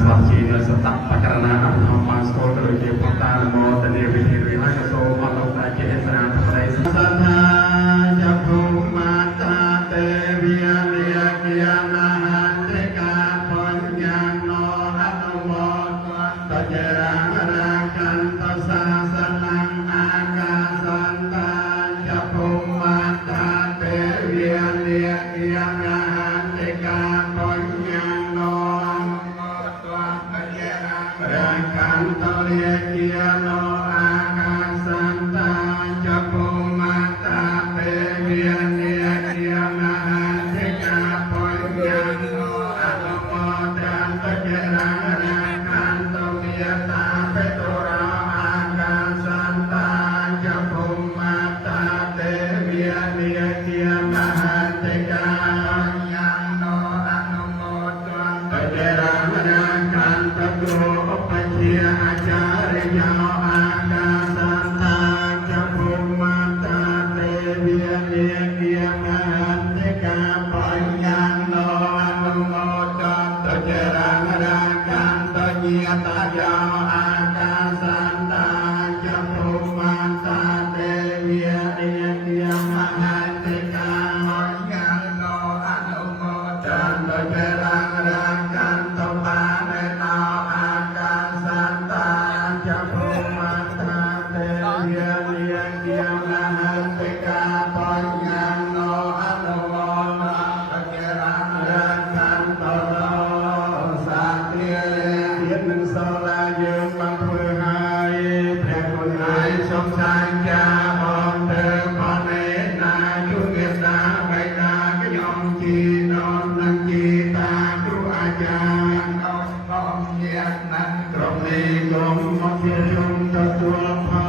ស្វាជីនៅសតបករណាអនុបានស្គាល់ទៅជាបតានមោទនីវិធីរួចហើយក៏សូមអរលោកតាជាស្រាប្រៃសន្តាចភុមាតាទេវិនិយគិយនាទេកាបញ្ញណោអនុមោទតចេរារាកន្តសាសនំអាកាសន្តាចភុមាតាទេវិនិយគិយនាទេកាបញ្ញណោអនុមោទតចេរារាកន្តលេកិយណោអាកាសន្តាចភុមាតាទេវិនិយគិយនាទេកាបញ្ញណោអនុមោទតចេរារាកន្តមេតាបេតុរាអាកាសន្តាចភុមាតាទេវិនិយគិយនាទេកាបញ្ញណោអនុមោទតចេរារាកន្តទុបជាអាចារ្យោអាកាសន្តាចភុមាតាទេវិនិយគិយនាទេកាបញ្ញណោអនុមោទតចេរារាកន្តញាតាយោអាកាសន្តាចភុមាតាទេវិនិយគិយនាទេកាបញ្ញណោអនុមោទតចេរារាកន្តបានេណោអាកាសន្តាចភុមាតាទេវិនិយគិយនាទេកាបញ្ញណោអនុមោទតចេរារាកន្តលោសាទ្រារៀននឹងសូឡាយើងបានធ្វើហើយព្រះគុណហើយសូមសាជាបងទៅផងឯណាជួបមេតាបៃតាខ្ញុំជីនោមនឹងជីតាគ្រូអាចារ្យអោបងញាតណាស់ក្រុមនេះគុំមកជាជុំទទួលផល